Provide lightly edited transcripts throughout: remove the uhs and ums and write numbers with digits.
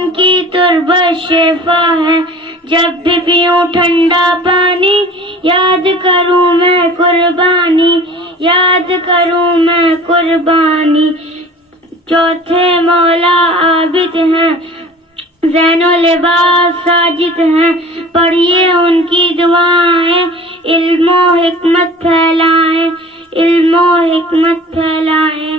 ان کی تربت شفا ہے. جب بھی پیوں ٹھنڈا پانی یاد کروں میں قربانی، یاد کروں میں قربانی. چوتھے مولا عابد ہیں، زین و لباس ساجد ہیں، پڑھیے ان کی دعائیں، علم و حکمت پھیلائیں، علم و حکمت پھیلائیں.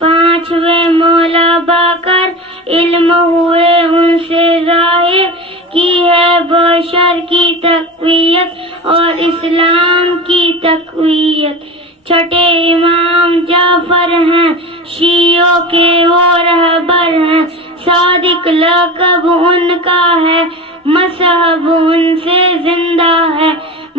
پانچویں مولا باقر علم ہوئے ان سے ظاہر، کی ہے بشر کی تقویت اور اسلام کی تقویت. چھٹے امام جعفر ہیں، شیعوں کے وہ رہبر ہیں، صادق لقب ان کا ہے، مذہب ان سے زندہ ہے،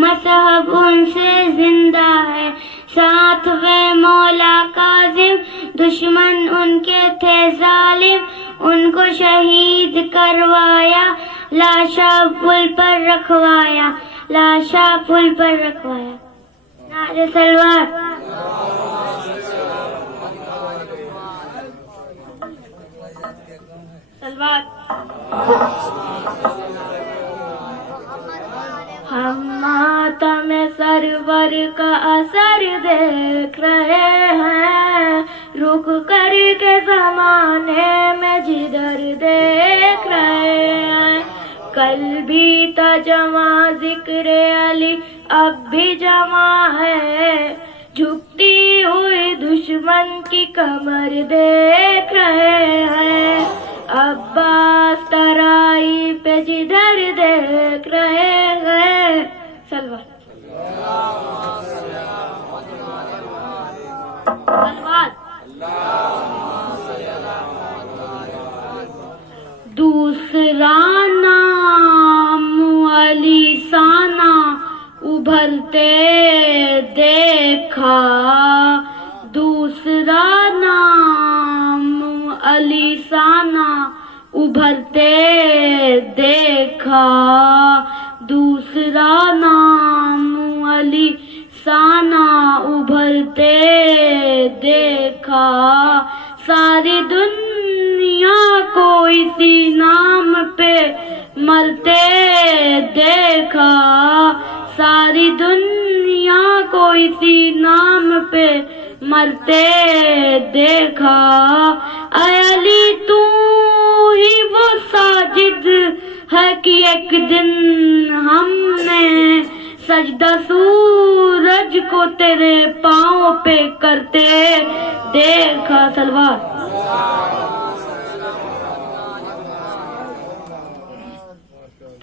مذہب ان سے زندہ ہے. ساتویں مولا کاظم دشمن ان کے تھے ظالم، ان کو شہید کروایا، لاشا پل پر رکھوایا، لاشا پل پر رکھوایا. نعرہ سلوات. سلوات. ہم ماتم سرور کا اثر دیکھ رہے ہیں، رک کر کے زمانے میں جدھر دیکھ رہے ہیں. کل بھی تھا جمع ذکر علی، اب بھی جمع ہے، جھکتی ہوئی دشمن کی کمر دیکھ رہے ہیں. عباس ترائی پہ جدھر دیکھ رہے ہیں. سلوات. سلوات. دوسرا نام علی ثانا ابھرتے دیکھا، دوسرا نام علی ثانا ابھرتے دیکھا، دوسرا نام علی ثانا ابھرتے دیکھا. ساری دنیا کو اسی نام پہ مرتے دیکھا، ساری دنیا کو اسی نام پہ مرتے دیکھا. اے علی تو ہی وہ ساجد ہے کہ ایک دن ہم نے سجدہ سورج کو تیرے پاؤں پہ کرتے دیکھا. سلوات.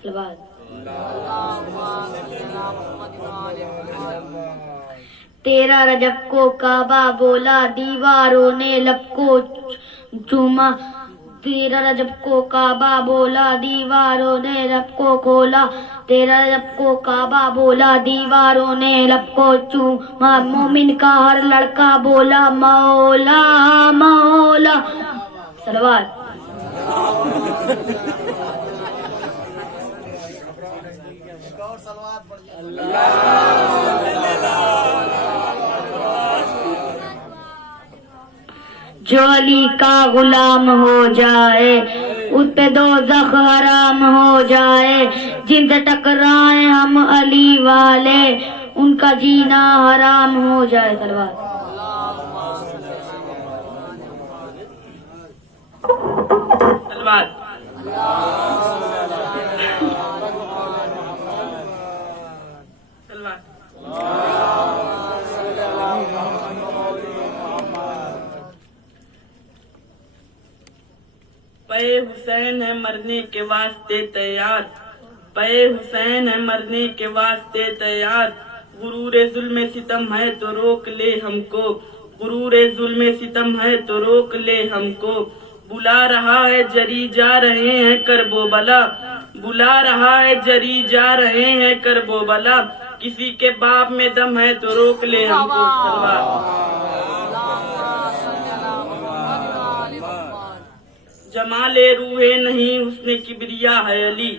سلوات. تیرا رجب کو کعبہ بولا، دیواروں نے لب کو چوما، تیرا رجب کو کعبہ بولا، دیواروں نے لب کو کھولا، تیرا رجب کو کعبہ بولا، دیواروں نے لب کو چوما. مومن کا ہر لڑکا بولا مولا مولا. سلوات. جو علی کا غلام ہو جائے اس پہ دوزخ حرام ہو جائے، جن سے ٹکرائیں ہم علی والے ان کا جینا حرام ہو جائے. سلوات. سلوات. پے حسین ہے مرنے کے واسطے تیار، پے حسین ہے مرنے کے واسطے تیار. غرور ظلم ستم ہے تو روک لے ہم کو، غرور ظلم ستم ہے تو روک لے ہم کو. بلا رہا ہے جری جا رہے ہیں کرب و بلا، بلا رہا ہے جری جا رہے ہیں کرب و بلا. کسی کے باپ میں دم ہے تو روک لے ہم کو. سلوات. جمال روح نہیں حسن کبریا ہے علی،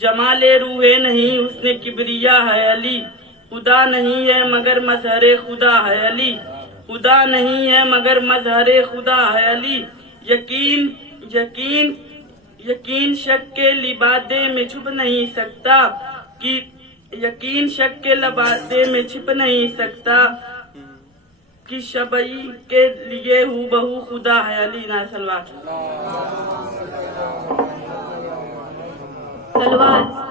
جمال روح نہیں حسن کبریا ہے علی. خدا نہیں ہے مگر مظہر خدا ہے علی، خدا نہیں ہے مگر مظہر خدا ہے علی. یقین یقین यकीन शक के लिबादे में छुप नहीं सकता कि यकीन शक के लिबादे में छिप नहीं सकता कि शबई के लिए हूबहू खुदा है। अली ना सलवात सलवात।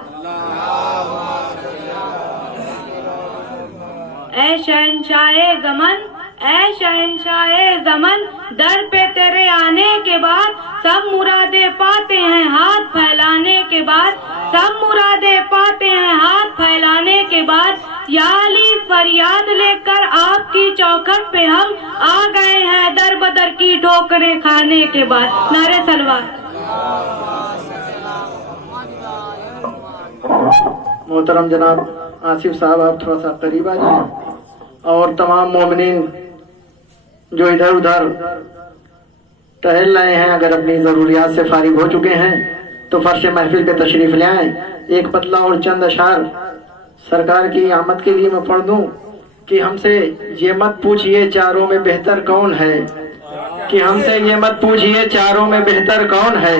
ऐ शहंशाहे ज़मन, ऐ शहंशाहे ज़मन, दर पे तेरे आने के बाद सब मुरादे पाते हैं हाथ फैलाने के बाद, सब मुरादे पाते हैं हाथ फैलाने के बाद। या अली फरियाद लेकर आपकी चौखट पे हम आ गए हैं दर बदर की ठोकरें खाने के बाद। नारे सलवात। मोहतरम जनाब आसिफ साहब, आप थोड़ा सा करीब आ जाएं और तमाम मोमिनीन जो इधर उधर टहल रहे हैं, अगर अपनी ज़रूरियात से फारिग हो चुके हैं तो फर्श महफिल पे तशरीफ ले आएं। एक पतला और चंद अशार सरकार की आमद के लिए मैं पढ़ दूं कि हमसे ये मत पूछिए चारों में बेहतर कौन है, कि हमसे ये मत पूछिए चारों में बेहतर कौन है,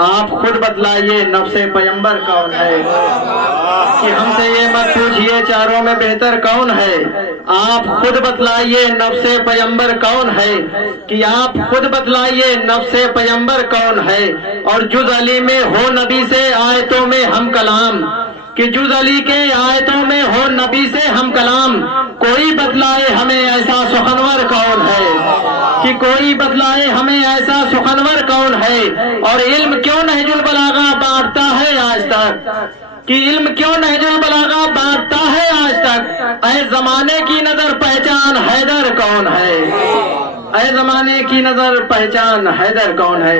आप खुद बतलाइए नफ्से पैगंबर कौन है। कि हमसे ये मत पूछिए चारों में बेहतर कौन है, आप खुद बतलाइए नफ्से पैगंबर कौन है, कि आप खुद बतलाइए नफ्से पैगंबर कौन है। और जुज अली में हो नबी से आयतों में हम कलाम, कि जुज अली के आयतों में हो नबी से हम कलाम, कोई बतलाए हमें ऐसा सुखनवर कौन है, कि कोई बतलाए हमें ऐसा सुखनवर कौन है। और इल्म क्यों नहजुल बलागा बांटता है आज तक, कि इल्म क्यों नहजुल बलागा बांटता है आज तक। ऐ जमाने की नजर पहचान हैदर कौन है, ऐ जमाने की नजर पहचान हैदर कौन है।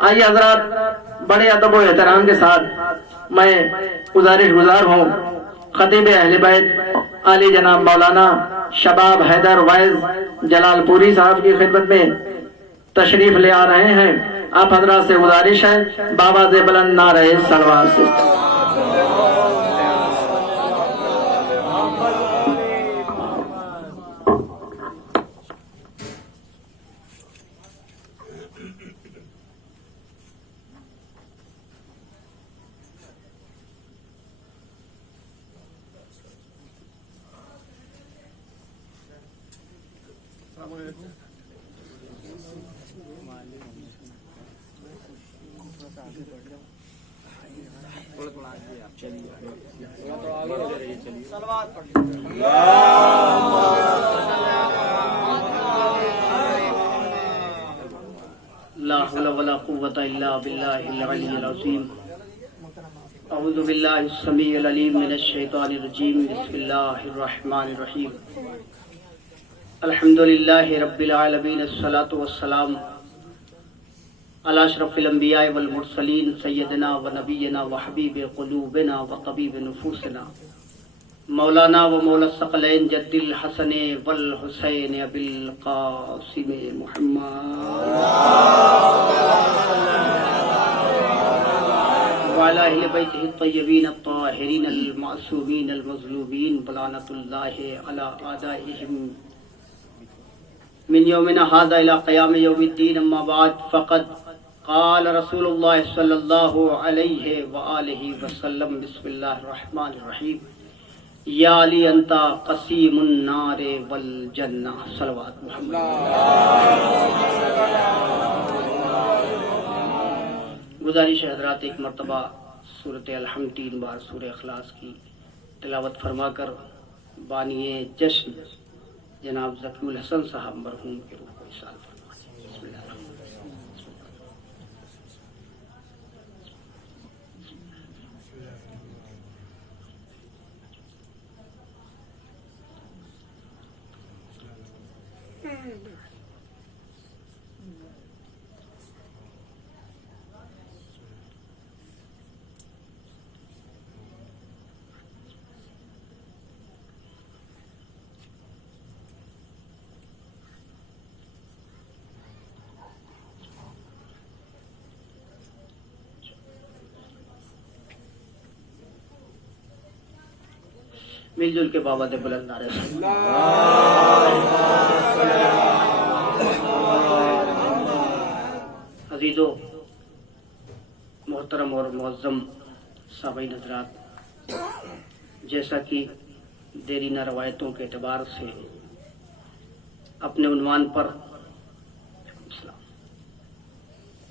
आइए हजरात, बड़े अदब और एहतराम के साथ मैं गुजारिश गुजार हूँ खतीब अहले बैत आली जनाब मौलाना शबाब हैदर वैज जलालपुरी साहब की खिदमत में तशरीफ ले आ रहे हैं। आप हजरात से गुजारिश है बाबा से बुलंद नारे सलवार से। ला हौला वला कुव्वता इल्ला बिल्लाहिल अलिय्यिल अज़ीम। अऊज़ु बिल्लाहिस समीइल अलीम मिनश शैतानिर रजीम। बिस्मिल्लाहिर रहमानिर रहीम। अल्हम्दुलिल्लाहि रब्बिल आलमीन, अस्सलातु वस्सलाम अला अशरफिल अंबिया वल मुरसलीन सय्यदना व नबियना व हबीब क़ुलूबिना व तबीब नुफूसिना मौलाना व मौला सकलैन जद्दिल हसन वल हुसैन अबिल कासिम मुहम्मद व अला अहले बैतिहि अत्तय्यबीन अत्ताहिरीन अल मासूमीन अल मज़लूमीन बलानतुल्लाहि अला आदाइहिम मिन यौमिना हाज़ा इला क़याम यौमिद्दीन। अम्मा बाद फ़क़द क़ाल रसूलुल्लाह सल्लल्लाहु अलैहि व आलिहि वसल्लम। बिस्मिल्लाहिर रहमानिर रहीम। या अली अंता क़सीमुन नारे वल जन्ना। सलवात मुहम्मद। गुजारिश है हज़रात, एक मरतबा सूरत अलहम्द 3 बार सूरह इखलास की तिलावत फरमाकर बानिए जश्न जनाब ज़कीउल हसन साहब मरहूम के रूह को इरशाद फरमाइए। बिस्मिल्लाह। मिलजुल के बाबा दे बुलंद नारे। अजीजो, محترم اور معظم سامعین حضرات، جیسا کہ دیرینہ روایتوں کے اعتبار سے اپنے عنوان پر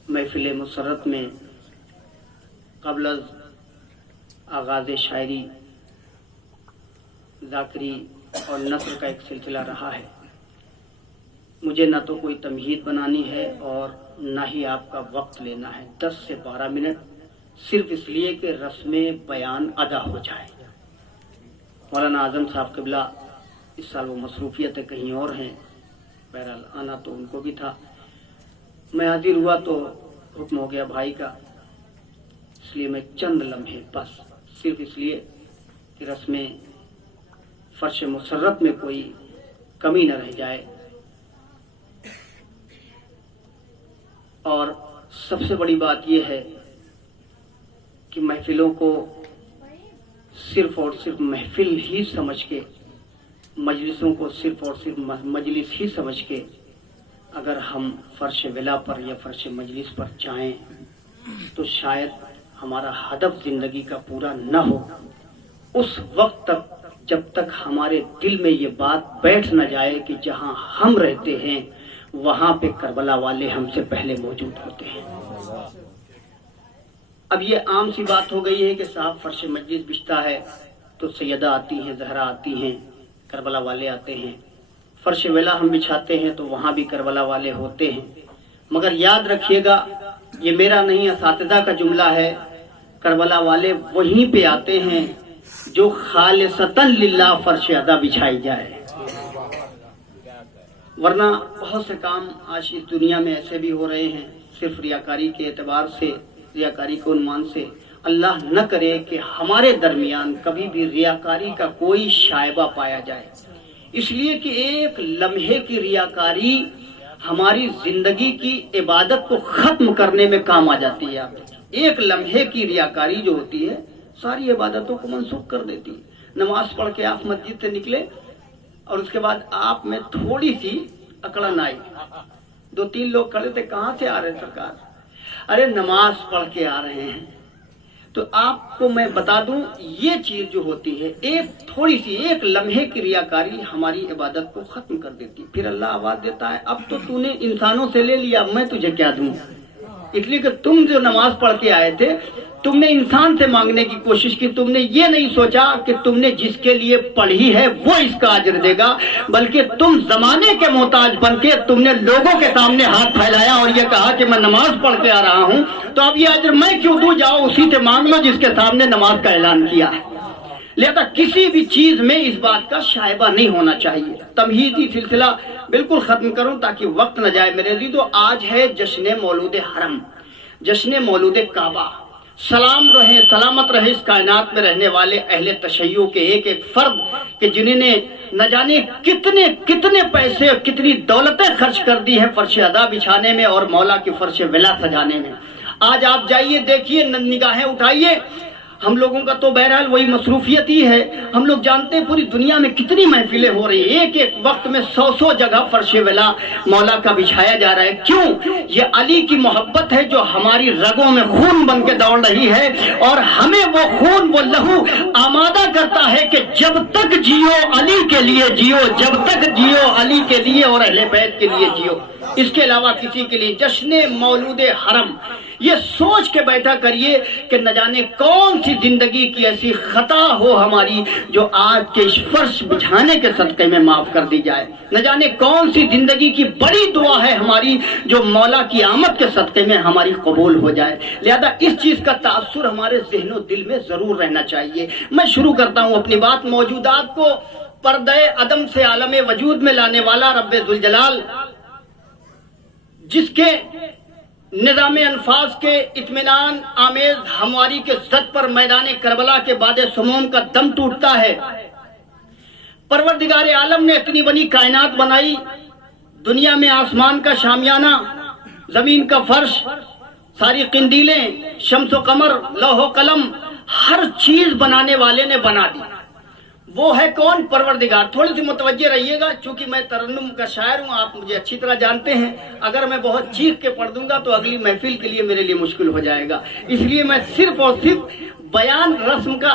محفل مسرت میں قبل از آغاز شاعری، ذاکری اور نثر کا ایک سلسلہ رہا ہے، مجھے نہ تو کوئی تمہید بنانی ہے اور نہ ہی آپ کا وقت لینا ہے 10 سے 12 منٹ، صرف اس لیے کہ رسم بیان ادا ہو جائے۔ مولانا اعظم صاحب قبلہ اس سال وہ مصروفیتیں کہیں اور ہیں، بہرحال آنا تو ان کو بھی تھا، میں حاضر ہوا تو حکم ہو گیا بھائی کا، اس لیے میں چند لمحے بس صرف اس لیے کہ رسم فرش مسرت میں کوئی کمی نہ رہ جائے، اور سب سے بڑی بات یہ ہے کہ محفلوں کو صرف اور صرف محفل ہی سمجھ کے، مجلسوں کو صرف اور صرف مجلس ہی سمجھ کے اگر ہم فرش ولا پر یا فرش مجلس پر جائیں تو شاید ہمارا ہدف زندگی کا پورا نہ ہو۔ اس وقت تک جب تک ہمارے دل میں یہ بات بیٹھ نہ جائے کہ جہاں ہم رہتے ہیں وہاں پہ کربلا والے ہم سے پہلے موجود ہوتے ہیں۔ اب یہ عام سی بات ہو گئی ہے کہ صاحب فرش مجلس بچتا ہے تو سیدہ آتی ہیں، زہرا آتی ہیں، کربلا والے آتے ہیں، فرش ولا ہم بچھاتے ہیں تو وہاں بھی کربلا والے ہوتے ہیں، مگر یاد رکھیے گا یہ میرا نہیں اساتذہ کا جملہ ہے، کربلا والے وہیں پہ آتے ہیں جو خالصتاً للہ فرش ادا بچھائی جائے، ورنہ بہت سے کام آج اس دنیا میں ایسے بھی ہو رہے ہیں صرف ریاکاری کے اعتبار سے، ریاکاری کے عنوان سے۔ اللہ نہ کرے کہ ہمارے درمیان کبھی بھی ریاکاری کا کوئی شائبہ پایا جائے، اس لیے کہ ایک لمحے کی ریاکاری ہماری زندگی کی عبادت کو ختم کرنے میں کام آ جاتی ہے۔ ایک لمحے کی ریاکاری جو ہوتی ہے ساری عبادتوں کو منسوخ کر دیتی ہے۔ نماز پڑھ کے آپ مسجد سے نکلے اور اس کے بعد آپ میں تھوڑی سی اکڑن آئی، 2-3 لوگ کھڑے تھے، کہاں سے آ رہے ہیں سرکار؟ ارے نماز پڑھ کے آ رہے ہیں۔ تو آپ کو میں بتا دوں یہ چیز جو ہوتی ہے ایک تھوڑی سی ایک لمحے کی ریاکاری ہماری عبادت کو ختم کر دیتی، پھر اللہ آواز دیتا ہے اب تو نے انسانوں سے لے لیا، میں تجھے کیا دوں؟ اس لیے کہ تم جو نماز پڑھ کے آئے تھے تم نے انسان سے مانگنے کی کوشش کی، تم نے یہ نہیں سوچا کہ تم نے جس کے لیے پڑھی ہے وہ اس کا اجر دے گا، بلکہ تم زمانے کے محتاج بن کے تم نے لوگوں کے سامنے ہاتھ پھیلایا اور یہ کہا کہ میں نماز پڑھ کے آ رہا ہوں تو اب یہ اجر میں کیوں دوں، جاؤ اسی سے مانگ لو جس کے سامنے نماز کا اعلان کیا ہے۔ لہذا کسی بھی چیز میں اس بات کا شائبہ نہیں ہونا چاہیے۔ تمہیدی سلسلہ بالکل ختم کروں تاکہ وقت نہ جائے میرے عزیزو۔ آج ہے جشن مولود حرم، جشن مولود کعبہ۔ سلامت رہے اس کائنات میں رہنے والے اہل تشیع کے ایک ایک فرد کہ جنہوں نے نہ جانے کتنے پیسے اور کتنی دولتیں خرچ کر دی ہیں فرش ادا بچھانے میں اور مولا کی فرش ولا سجانے میں۔ آج آپ جائیے دیکھیے، نگاہیں اٹھائیے، ہم لوگوں کا تو بہرحال وہی مصروفیت ہی ہے، ہم لوگ جانتے ہیں پوری دنیا میں کتنی محفلیں ہو رہی ہیں، ایک ایک وقت میں 100 جگہ فرش ولا مولا کا بچھایا جا رہا ہے۔ کیوں؟ یہ علی کی محبت ہے جو ہماری رگوں میں خون بن کے دوڑ رہی ہے، اور ہمیں وہ خون وہ لہو آمادہ کرتا ہے کہ جب تک جیو علی کے لیے جیو، جب تک جیو علی کے لیے اور اہل بیت کے لیے جیو، اس کے علاوہ کسی کے لیے۔ جشن مولود حرم، یہ سوچ کے بیٹھا کریے کہ نہ جانے کون سی زندگی کی ایسی خطا ہو ہماری جو آج کے اس فرش بچھانے کے صدقے میں معاف کر دی جائے، نہ جانے کون سی زندگی کی بڑی دعا ہے ہماری جو مولا کی آمد کے صدقے میں ہماری قبول ہو جائے۔ لہذا اس چیز کا تاثر ہمارے ذہن و دل میں ضرور رہنا چاہیے۔ میں شروع کرتا ہوں اپنی بات۔ موجودات کو پردہ عدم سے عالم وجود میں لانے والا رب ذوالجلال، جس کے نظام انفاظ کے اطمینان آمیز ہمواری کے زد پر میدان کربلا کے بعد سموم کا دم ٹوٹتا ہے۔ پروردگار عالم نے اتنی بڑی کائنات بنائی، دنیا میں آسمان کا شامیانہ، زمین کا فرش، ساری قندیلیں، شمس و قمر، لوح و قلم، ہر چیز بنانے والے نے بنا دی۔ वो है कौन? परवरदिगार। थोड़ी सी मुतवज्जे रहिएगा, चूंकि मैं तरन्नुम का शायर हूँ, आप मुझे अच्छी तरह जानते हैं। अगर मैं बहुत चीख के पढ़ दूंगा तो अगली महफिल के लिए मेरे लिए मुश्किल हो जाएगा। इसलिए मैं सिर्फ और सिर्फ बयान रस्म का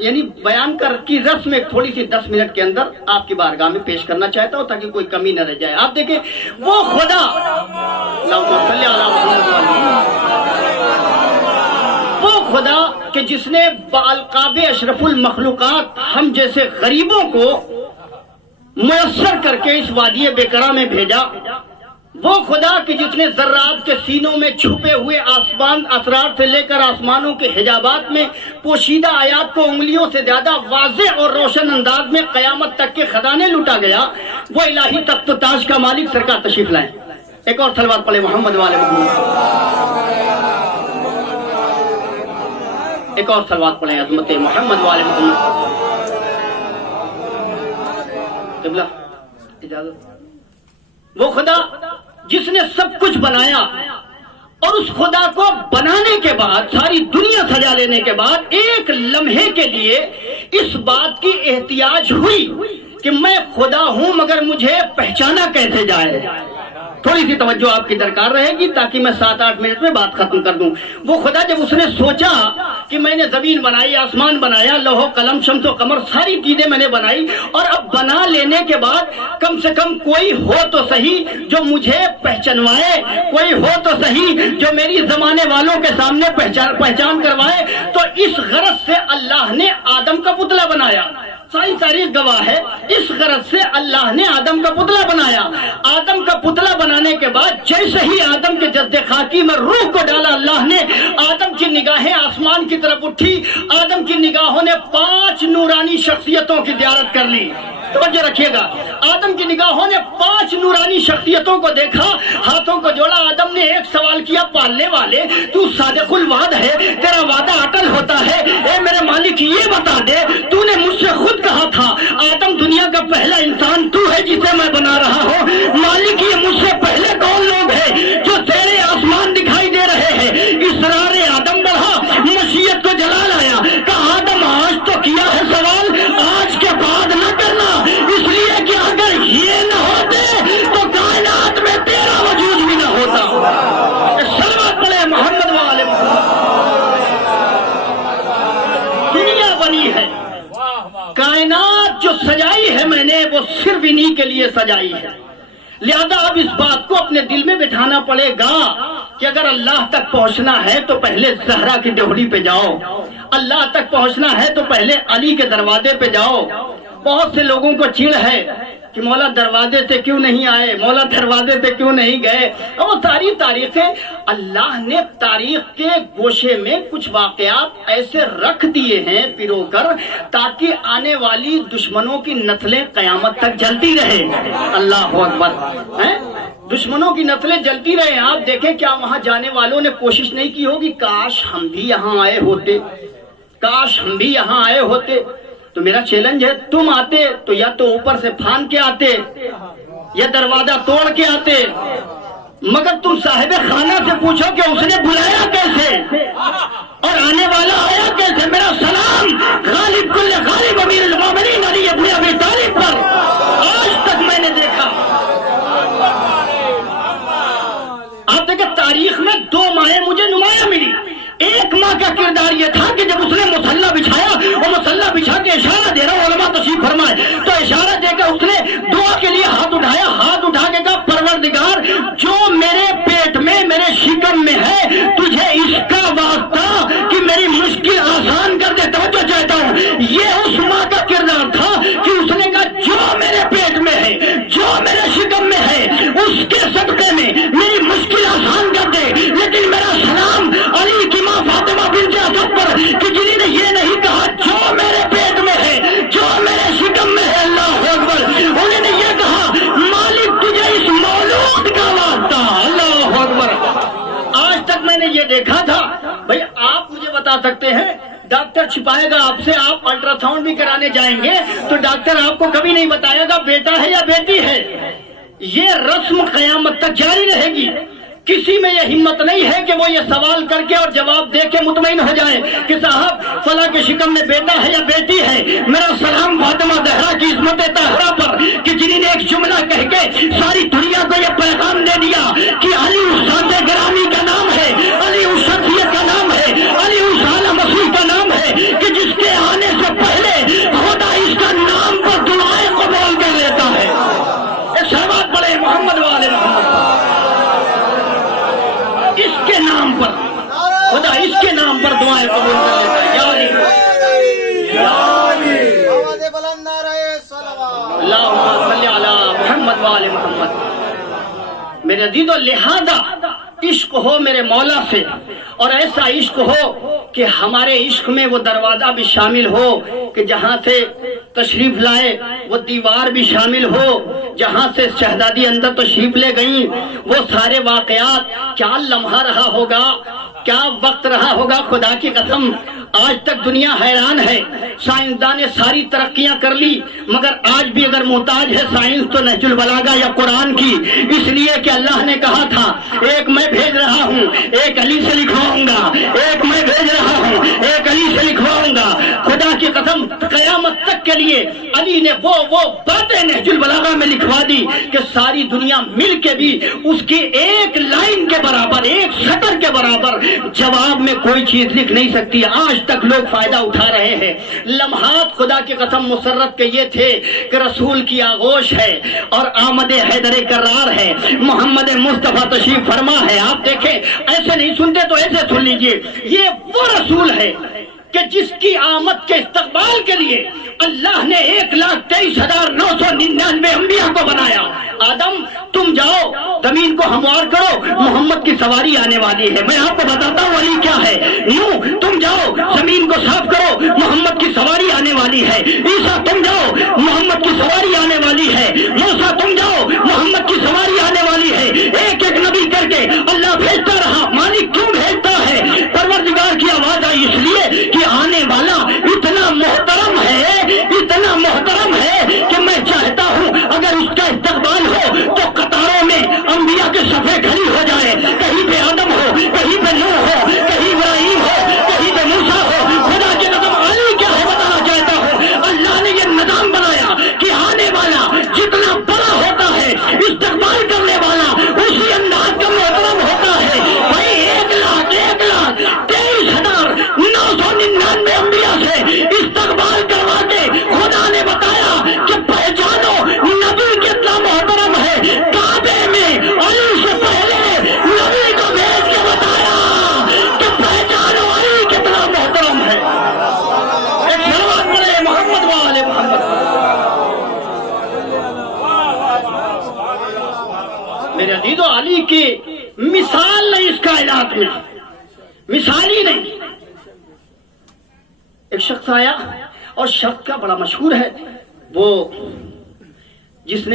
यानी बयान की रस्म एक थोड़ी सी 10 मिनट के अंदर आपकी बारगाह में पेश करना चाहता हूँ, ताकि कोई कमी न रह जाए। आप देखें, वो खुदा कि जिसने बालकाबे अशरफुल मखलूकात हम जैसे गरीबों को मुयस्सर करके इस वादिये बेकरा में भेजा, वो खुदा कि जिसने जर्रात के सीनों में छुपे हुए आसमान असरार से लेकर आसमानों के हिजाबात में पोशीदा आयात को उंगलियों से ज्यादा वाज़ेह और रोशन अंदाज में कयामत तक के खजाने लुटा गया, वो इलाही तख्त ताज का मालिक सरकार तशरीफ लाए। एक और सलवात पढ़े मोहम्मद वाले मोहम्मद, एक और सलवात पढ़े अज़मत मोहम्मद वाले मोहम्मद। क़िबला इजाज़त। वो खुदा जिसने सब कुछ बनाया और उस खुदा को बनाने के बाद, सारी दुनिया सजा लेने के बाद, एक लम्हे के लिए इस बात की एहतियाज हुई कि मैं खुदा हूं मगर मुझे पहचाना कैसे जाए। थोड़ी सी तवज्जो आपकी दरकार रहेगी ताकि मैं 7-8 मिनट में बात खत्म कर दूं। वो खुदा जब उसने सोचा कि मैंने जमीन बनाई, आसमान बनाया, लौह कलम शम्स और कमर सारी चीजें मैंने बनाई, और अब बना लेने के बाद कम से कम कोई हो तो सही जो मुझे पहचानवाए, कोई हो तो सही जो मेरी जमाने वालों के सामने पहचान करवाए। तो इस गरज से अल्लाह ने आदम का पुतला बनाया। सारी तारीख गवाह है, इस गरज से अल्लाह ने आदम का पुतला बनाया। आदम का पुतला बनाने के बाद जैसे ही आदम के जद्दे खाकी में रूह को डाला अल्लाह ने, आदम की निगाहें आसमान की तरफ उठी। आदम की निगाहों ने 5 नूरानी शख्सियतों की ज़ियारत कर ली। तवज्जो रखिएगा, आदम की निगाहों ने 5 नूरानी शख्सियतों को देखा, हाथों को जोड़ा। आदम ने एक सवाल किया, पालने वाले तू सादिकुल वाद है, तेरा वादा अटल होता है। ए मेरे मालिक ये बता दे, तूने मुझसे खुद कहा था आदम दुनिया का पहला इंसान तू है जिसे मैं बना रहा हूँ। मालिक ये मुझसे पहले कौन लोग हैं जो तेरे आसमान दिखाई दे रहे हैं? इसरार आदम बढ़ा, मशीयत को जलाल आया। कहा आदम आज तो किया है सवाल, आज के बाद न करना, इसलिए कि अगर ये न होते तो कायनात में तेरा वजूद भी न होता। सलवात पढ़े मोहम्मद वाले। दुनिया बनी है, कायनात जो सजाई है मैंने वो सिर्फ इन्हीं के लिए सजाई है। लिहाजा अब इस बात को अपने दिल में बिठाना पड़ेगा कि अगर अल्लाह तक पहुंचना है तो पहले ज़हरा की डेहरी पे जाओ, अल्लाह तक पहुंचना है तो पहले अली के दरवाजे पे जाओ। बहुत से लोगों को चिढ़ है कि मौला दरवाजे से क्यों नहीं आए, मौला दरवाजे से क्यों नहीं गए। और वो सारी तारीखें अल्लाह ने तारीख के गोशे में कुछ वाकयात ऐसे रख दिए हैं पिरोकर, ताकि आने वाली दुश्मनों की नस्लें कयामत तक जलती रहे। अल्लाह अकबर। हैं, दुश्मनों की नस्लें जलती रहे। आप देखें क्या वहां जाने वालों ने कोशिश नहीं की होगी, काश हम भी यहाँ आए होते, काश हम भी यहाँ आए होते। तो मेरा चैलेंज है, तुम आते तो या तो ऊपर से फान के आते या दरवाजा तोड़ के आते, मगर तुम साहिबे खाना से पूछो कि उसने बुलाया कैसे और आने वाला आया कैसे। मेरा सलाम गालिब कुल्ले गालिब अमीरुल मोमिनीन अली इब्न अबी तालिब पर आज तक मैंने देखा। आप देखें तारीख में 2 माएँ मुझे नुमाया मिली। एक माँ का किरदार ये था कि जब उसने मुसल्ला बिछाया और मुसल्ला बिछा के इशारा दे रहा हूं, उलमा तशरीफ फरमाए, तो इशारा देकर उसने दुआ के लिए हाथ उठाया। हाथ उठा के कहा, परवरदिगार जो मेरे पेट में, मेरे शिकम में है, तुझे इसका वास्ता कि मेरी मुश्किल आसान कर दे। तवज्जो चाहता हूँ, ये उस माँ का किरदार था कि उसने कहा जो मेरे पेट में है, जो मेरे शिकम में है, उसके सदक़े में मेरी मुश्किल आसान कर दे। लेकिन मेरा सलाम अली की माँ फातिमा बिन्ते असद पर कि जिन्होंने ये नहीं कहा जो मेरे पेट में है, जो मेरे शिकम में है। अल्लाह अकबर। उन्होंने ये कहा मालिक तुझे इस मौलूद का वास्ता। अल्लाह अकबर। आज तक मैंने ये देखा था, भाई आप मुझे बता सकते हैं, डॉक्टर छिपाएगा आपसे, आप अल्ट्रासाउंड भी कराने जाएंगे तो डॉक्टर आपको कभी नहीं बताएगा बेटा है या बेटी है। ये रस्म कयामत तक जारी रहेगी। किसी में ये हिम्मत नहीं है कि वो ये सवाल करके और जवाब दे के मुतमईन हो जाए कि साहब फला के शिकम में बेटा है या बेटी है। मेरा सलाम फातिमा ज़हरा की इस्मत ताहरा पर कि जिन्होंने एक जुमला कह के सारी दुनिया को ये पैगाम दे दिया कि अली उस ज़ात गिरामी का नाम है, अली उस शख्सियत का नाम है, अली उस आला मसीह का नाम है कि जिसके आने से पहले खुदा इसका नाम पर दुआएं कबूल कर लेता है। एक सलावत पढ़े मोहम्मद वाले मोहम्मद, इसके नाम पर खुदा इसके नाम पर दुआएं कबूल कर लेता है। या अली अल्लाहुम्मा सल्ली अला मोहम्मद वाले मोहम्मद। मेरे अजीजों, लिहाजा इश्क हो मेरे मौला से, और ऐसा इश्क हो कि हमारे इश्क में वो दरवाजा भी शामिल हो कि जहाँ से तशरीफ लाए वो दीवार भी शामिल हो, जहाँ से शहजादी अंदर तशरीफ ले गई वो सारे वाकयात। क्या लम्हा रहा होगा, क्या वक्त रहा होगा, खुदा की कसम आज तक दुनिया हैरान है। साइंसदान ने सारी तरक्कियां कर ली, मगर आज भी अगर मोहताज है साइंस तो नहजुल बलागा या कुरान की, इसलिए कि अल्लाह ने कहा था एक मैं भेज रहा हूँ, एक अली से लिखवाऊंगा, एक मैं भेज रहा हूँ, एक अली से लिखवाऊंगा। खुदा की कसम कयामत तक के लिए अली ने वो बातें नहजुल बलागा में लिखवा दी कि सारी दुनिया मिल के भी उसकी एक लाइन के बराबर, एक शटर के बराबर जवाब में कोई चीज लिख नहीं सकती। आज तक लोग फायदा उठा रहे हैं। लम्हात खुदा की कसम मुसर्रत के ये थे कि रसूल की आगोश है और आमद हैदर करार है, मोहम्मद मुस्तफा तशरीफ फरमा है। आप देखें, ऐसे नहीं सुनते तो ऐसे सुन लीजिए, ये वो रसूल है कि जिसकी आमद के इस्तकबाल के लिए अल्लाह ने 1,23,999 अंबिया को बनाया। आदम तुम जाओ जमीन को हमवार करो, मोहम्मद की सवारी आने वाली है। मैं आपको बताता हूँ अली क्या है। नूह तुम जाओ जमीन को साफ करो, मोहम्मद की सवारी आने वाली है। ईसा तुम जाओ, मोहम्मद की सवारी आने वाली है। मूसा तुम जाओ, मोहम्मद की सवारी आने वाली है। एक एक नबी करके अल्लाह भेजता रहा। मालिक क्यों भेजता है? परवरदिगार की आवाज आई इसलिए कि आने वाला इतना मोहतरम है, इतना मोहतरम है कि मैं चाहता हूँ अगर उसका इस्तकबाल हो तो कतारों में अंबिया के सफे खड़ी हो जाए। कहीं पे आदम हो, कहीं पे नूह हो, कहीं इब्राहिम हो, कहीं पे मूसा हो। खुदा की कसम अली क्या है बताना चाहता हूँ। अल्लाह ने ये निजाम बनाया कि आने वाला जितना बड़ा होता है इस्तकबाल करने वाला उसी अंदाज का मोहतरम होता है। भाई 1,23,999 अंबिया से इस्तकबाल करवा के खुदा ने बताया कि पहचानो नबी कितना मोहतरम है। काबे में अली से पहले नबी को भेज के बताया कि पहचानो अली कितना मोहतरम है। एक सलावत पढ़े मोहम्मद वाले मोहम्मद। मेरे अजीजों, अली की मिसाल नहीं इस कायनात में, मिसाल ही नहीं। एक शख्स आया और शख्स का बड़ा मशहूर है, वो जिसने